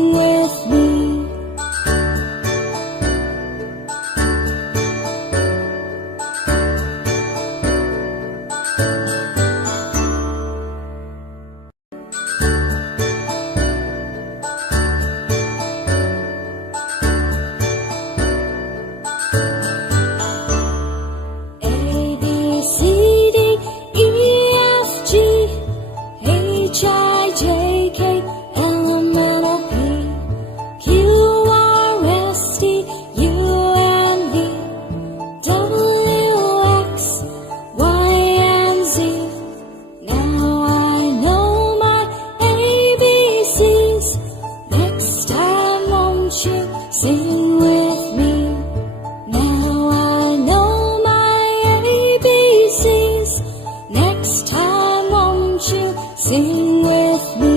Sing with me. Sing with me. Now I know my ABCs. Next time, won't you sing with me?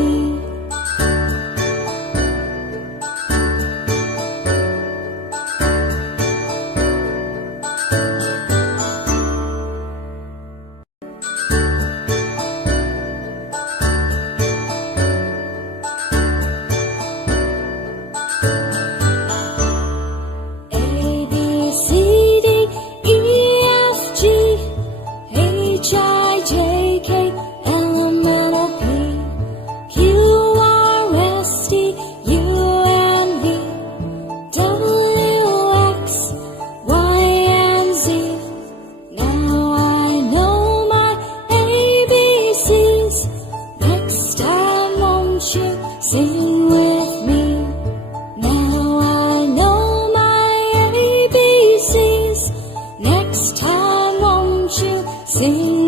Sing with me. Now I know my ABCs. Next time, won't you sing?